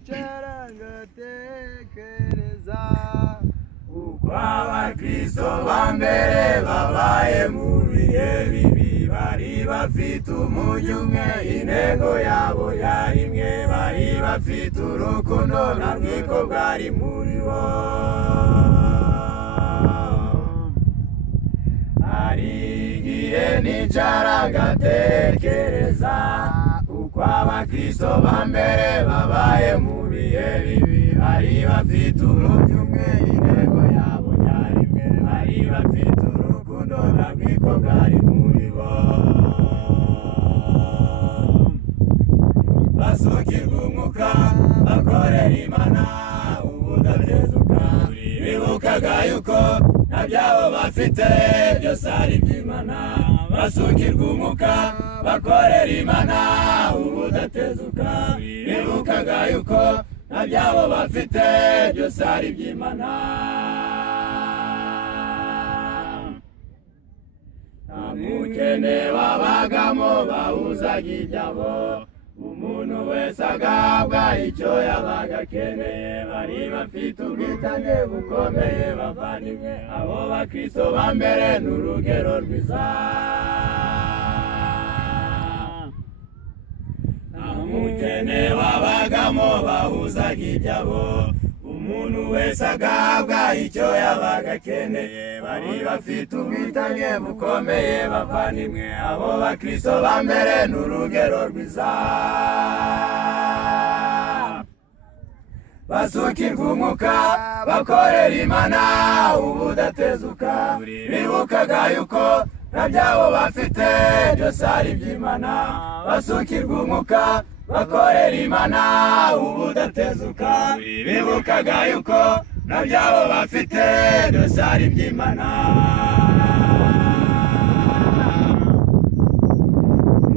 nicara ngatekereza uko abakristo ba mbere babaye mu bihe bibi, bari bafite umujyi umwe, intego yabo yari imwe, bari bafite urukundo nta rwiko bwari muri bo. Hari igihe nicara ngatekereza uko abakristo ba mbere babaye mu bihe bibi, bari bafite umujyi umwe, intego yabo yari imwe, bari bafite urukundo nta rwiko bwari muri bo. Basukirwa umwuka bakorera Imana ubudatezuka, bibukaga yuko nta byabo bafite byose ari iby'Imana. Basukirwa umwuka bakorera Imana ubudatezuka, bibukaga yuko nta byabo bafite byose ari iby'Imana. Nta mukene babagamo bahuzaga ibyabo, umuntu wese agahabwa icyo yabaga akeneye, bari bafite ubwitange bukomeye bavandimwe. Abo bakristo ba mbere ni urugero rwiza. Nta mukene babagamo bahuzaga ibyabo, umuntu wese agahabwa icyo yabaga akeneye, bari bafite ubwitange bukomeye bavandimwe. Abo bakristo ba mbere ni urugero rwiza. Basukirwa umwuka bakorera Imana ubudatezuka, bibukaga yuko nta byabo bafite byose ari iby'Imana. Basukirwa umwuka bakorera Imana ubudatezuka, bibukaga yuko nta byabo bafite byose ari iby'Imana.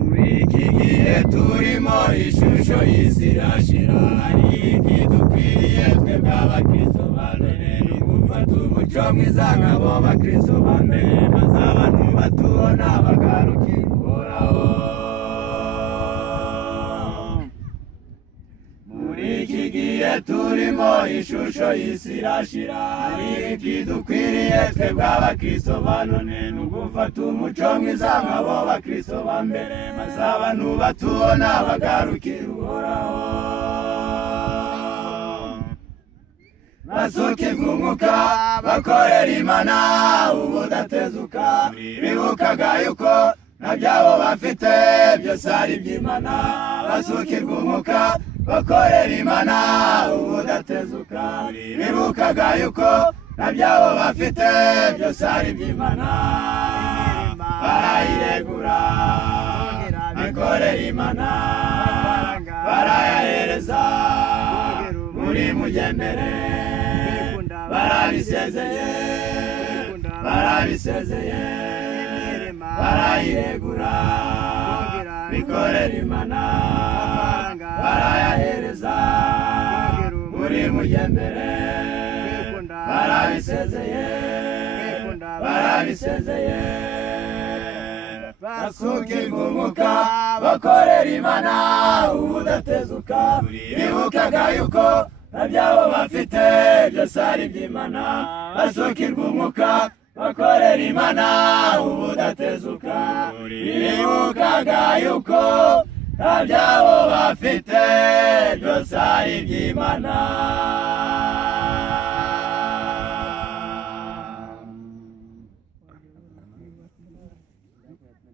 Muri iki gihe turimo ishusho y'isi irashira, hari ikidukwiriye twebwe abakristo ba none, ni ugufata umuco mwiza nk'abo bakristo ba mbere, maze abantu batubona bagarukira Uhoraho. Muri iki gihe turimo ishusho y'isi irashira, hari ikidukwiriye twebwe abakristo ba none, ni ugufata umuco mwiza nk'abo bakristo ba mbere, maze abantu batubona bagarukira Uhoraho. Basukirwa umwuka bakorera Imana ubudatezuka, bibukaga yuko nta byabo bafite byose ari iby'Imana. Basukirwa umwuka bakorera Imana ubudatezuka, bibukaga yuko nta byabo bafite byose ari iby'Imana. Barayiregura bikorera Imana, barayahereza muri mujyembere, barabisezeye barabisezeye, barayiregura bikorera Imana, barayahereza muri mujyembere, barabisezeye barabisezeye. Basukirwa umwuka bakorera Imana ubudatezuka, bibukaga yuko nta byabo bafite byose ari iby'Imana. Basukirwa umwuka bakorera Imana ubudatezuka, bibukaga yuko nta byabo bafite byose ari iby'Imana.